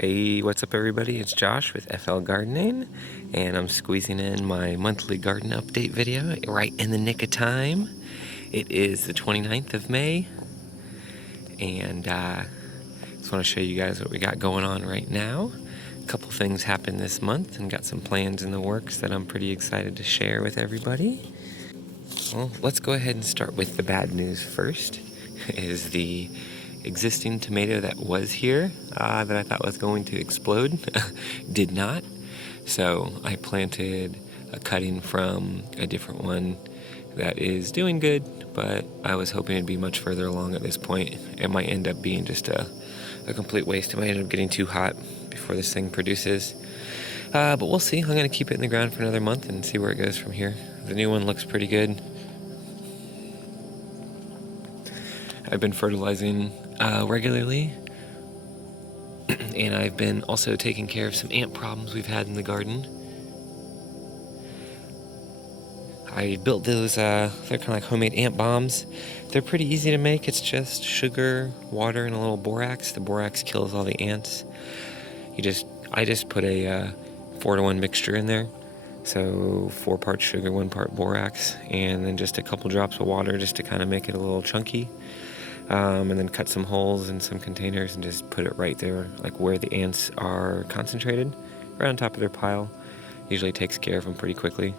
Hey, what's up everybody? It's Josh with FL Gardening, and I'm squeezing in my monthly garden update video right in the nick of time. It is the 29th of May, and just want to show you guys what we got going on right now. A couple things happened this month and got some plans in the works that I'm pretty excited to share with everybody. Well, let's go ahead and start with the bad news first. Is the existing tomato that was here that I thought was going to explode did not. So I planted a cutting from a different one that is doing good, but I was hoping it'd be much further along at this point. It might end up being just a complete waste. It might end up getting too hot before this thing produces. But we'll see. I'm going to keep it in the ground for another month and see where it goes from here. The new one looks pretty good. I've been fertilizing regularly, and I've been also taking care of some ant problems we've had in the garden. I built those, they're kind of like homemade ant bombs. They're pretty easy to make. It's just sugar, water, and a little borax. The borax kills all the ants. I just put a 4-to-1 mixture in there. So 4 parts sugar, 1 part borax, and then just a couple drops of water just to kind of make it a little chunky. And then cut some holes in some containers and just put it right there, like where the ants are concentrated, right on top of their pile. Usually takes care of them pretty quickly.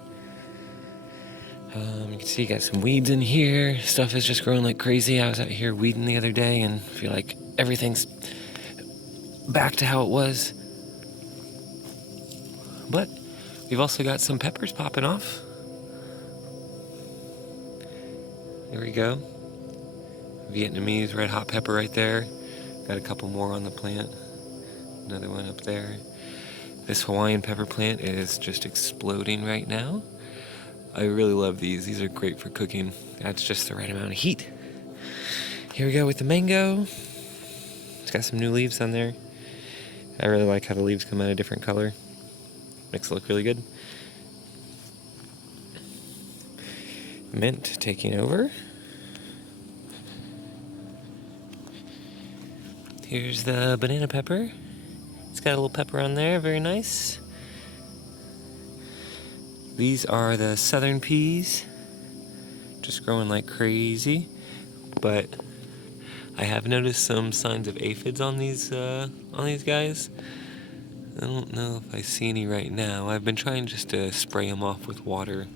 You can see you got some weeds in here. Stuff is just growing like crazy. I was out here weeding the other day and feel like everything's back to how it was. But we've also got some peppers popping off. There we go. Vietnamese red hot pepper right there. Got a couple more on the plant. Another one up there. This Hawaiian pepper plant is just exploding right now. I really love these. These are great for cooking. That's just the right amount of heat. Here we go with the mango. It's got some new leaves on there. I really like how the leaves come out a different color. Makes it look really good. Mint taking over. Here's the banana pepper. It's got a little pepper on there, very nice. These are the southern peas, just growing like crazy. But I have noticed some signs of aphids on these guys. I don't know if I see any right now. I've been trying just to spray them off with water.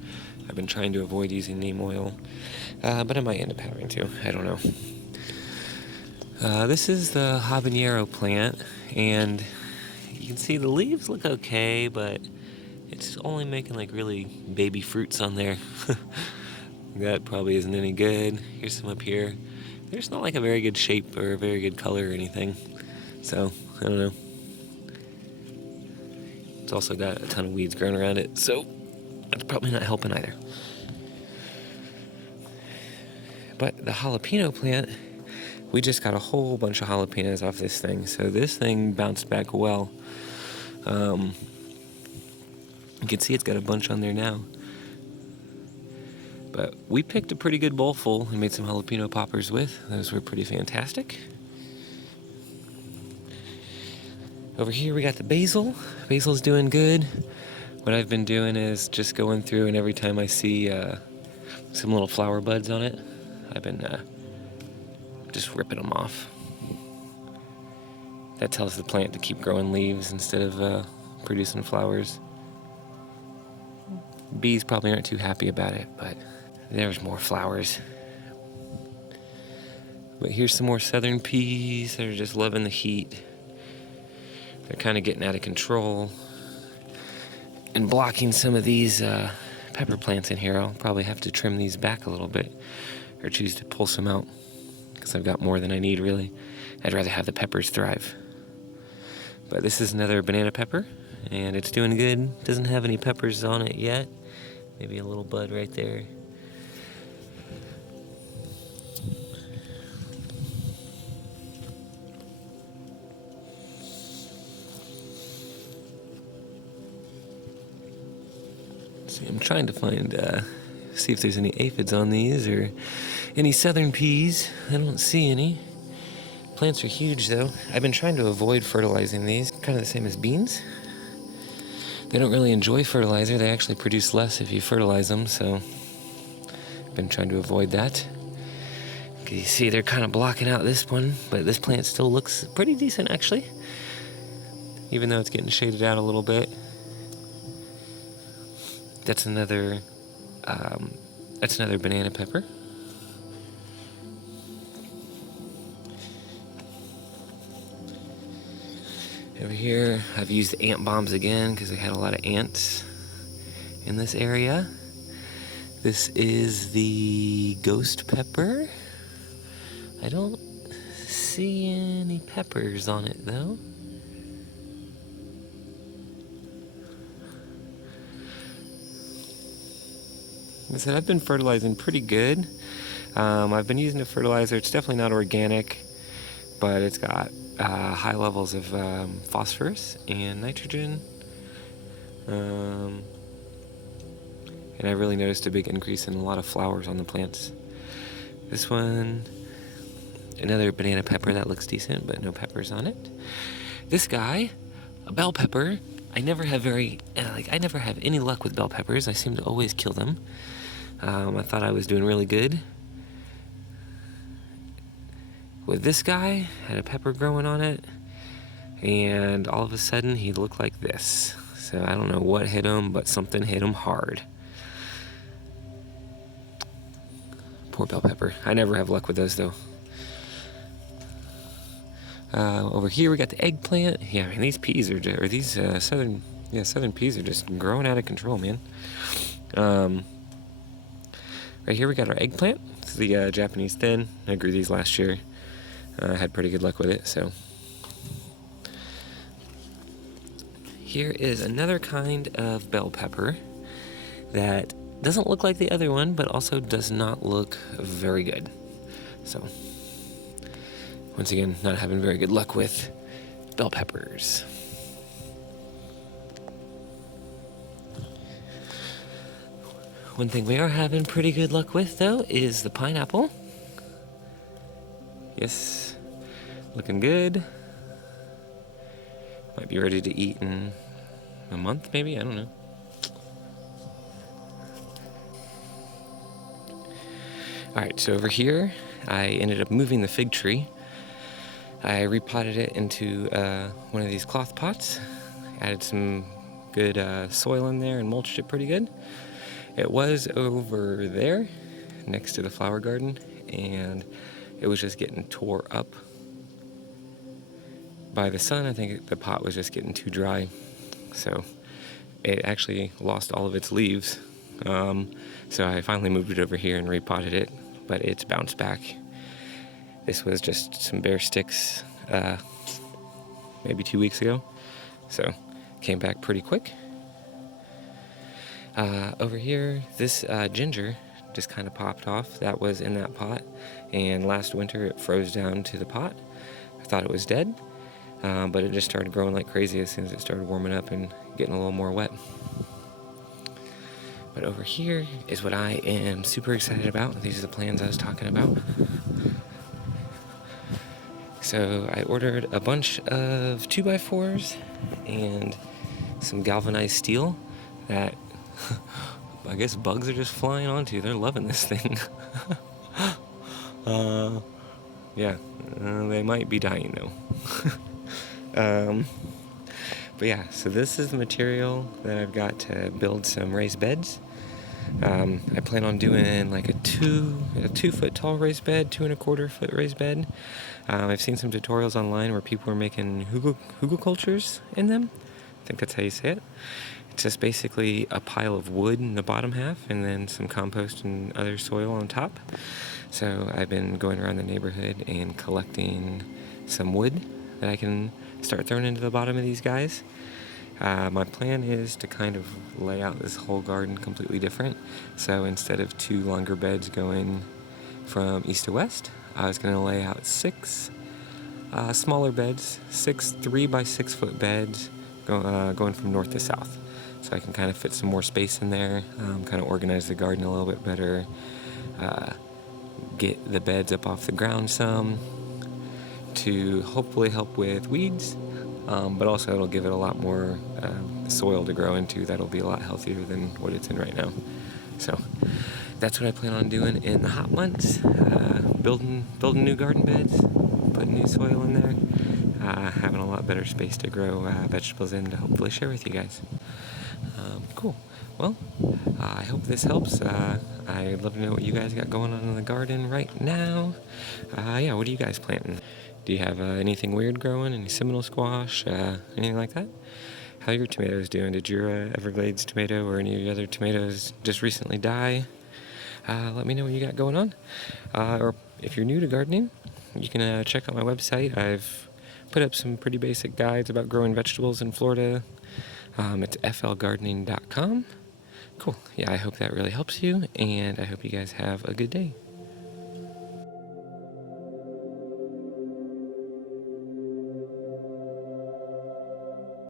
I've been trying to avoid using neem oil, but I might end up having to. I don't know. This is the Habanero Plant, and you can see the leaves look okay, but it's only making like really baby fruits on there. That probably isn't any good. Here's some up here. There's not like a very good shape or a very good color or anything, so I don't know. It's also got a ton of weeds growing around it, so that's probably not helping either. But the jalapeno plant, we just got a whole bunch of jalapenos off this thing, so this thing bounced back well. You can see it's got a bunch on there now. But we picked a pretty good bowl full and made some jalapeno poppers with. Those were pretty fantastic. Over here we got the basil. Basil's doing good. What I've been doing is just going through, and every time I see some little flower buds on it, I've been just ripping them off. That tells the plant to keep growing leaves instead of producing flowers. Bees probably aren't too happy about it, but there's more flowers. But here's some more southern peas. They're just loving the heat. They're kind of getting out of control and blocking some of these pepper plants in here. I'll probably have to trim these back a little bit or choose to pull some out, because I've got more than I need, really. I'd rather have the peppers thrive. But this is another banana pepper, and it's doing good. Doesn't have any peppers on it yet. Maybe a little bud right there. See, I'm trying to find, see if there's any aphids on these or any southern peas. I don't see any. plants are huge though. I've been trying to avoid fertilizing these, kind of the same as beans. They don't really enjoy fertilizer. They actually produce less if you fertilize them, so I've been trying to avoid that. You see they're kind of blocking out this one, but this plant still looks pretty decent actually, even though it's getting shaded out a little bit. That's another banana pepper. Over here, I've used ant bombs again because I had a lot of ants in this area. This is the ghost pepper. I don't see any peppers on it though. Like I said, I've been fertilizing pretty good. I've been using a fertilizer. It's definitely not organic, but it's got high levels of phosphorus and nitrogen. And I really noticed a big increase in a lot of flowers on the plants. This one, another banana pepper that looks decent, but no peppers on it. This guy, a bell pepper. I never have any luck with bell peppers. I seem to always kill them. I thought I was doing really good with this guy. Had a pepper growing on it, and all of a sudden he looked like this. So I don't know what hit him, but something hit him hard. Poor bell pepper. I never have luck with those though. Over here we got the eggplant. Yeah, I mean these peas are southern peas are just growing out of control, man. Right here we got our eggplant. It's the Japanese thin. I grew these last year. I had pretty good luck with it, so. Here is another kind of bell pepper that doesn't look like the other one, but also does not look very good. So, once again, not having very good luck with bell peppers. One thing we are having pretty good luck with, though, is the pineapple. Yes, looking good. Might be ready to eat in a month, maybe? I don't know. Alright, so over here, I ended up moving the fig tree. I repotted it into one of these cloth pots. Added some good soil in there and mulched it pretty good. It was over there, next to the flower garden, and it was just getting tore up by the sun. I think the pot was just getting too dry, so it actually lost all of its leaves. So I finally moved it over here and repotted it, but it's bounced back. This was just some bare sticks maybe 2 weeks ago, so came back pretty quick. Over here, this ginger just kind of popped off. That was in that pot, and last winter it froze down to the pot. I thought it was dead, but it just started growing like crazy as soon as it started warming up and getting a little more wet. But over here is what I am super excited about. These are the plans I was talking about. So I ordered a bunch of 2x4s and some galvanized steel that I guess bugs are just flying onto. They're loving this thing. They might be dying though. But yeah, so this is the material that I've got to build some raised beds. I plan on doing like a 2 foot tall raised bed, 2 1/4 foot raised bed. I've seen some tutorials online where people are making hugelkulturs in them. I think that's how you say it. It's just basically a pile of wood in the bottom half and then some compost and other soil on top. So I've been going around the neighborhood and collecting some wood that I can start throwing into the bottom of these guys. My plan is to kind of lay out this whole garden completely different. So instead of 2 longer beds going from east to west, I was going to lay out 6 smaller beds, 6 3x6 foot beds going from north to south. So I can kind of fit some more space in there, kind of organize the garden a little bit better, get the beds up off the ground some, to hopefully help with weeds, but also it'll give it a lot more soil to grow into that'll be a lot healthier than what it's in right now. So that's what I plan on doing in the hot months, building new garden beds, putting new soil in there, having a lot better space to grow vegetables in to hopefully share with you guys. Cool. Well, I hope this helps. I'd love to know what you guys got going on in the garden right now. Yeah, what are you guys planting? Do you have anything weird growing? Any Seminole squash? Anything like that? How are your tomatoes doing? Did your Everglades tomato or any of your other tomatoes just recently die? Let me know what you got going on. Or if you're new to gardening, you can check out my website. I've put up some pretty basic guides about growing vegetables in Florida. It's flgardening.com. Cool. Yeah, I hope that really helps you, and I hope you guys have a good day.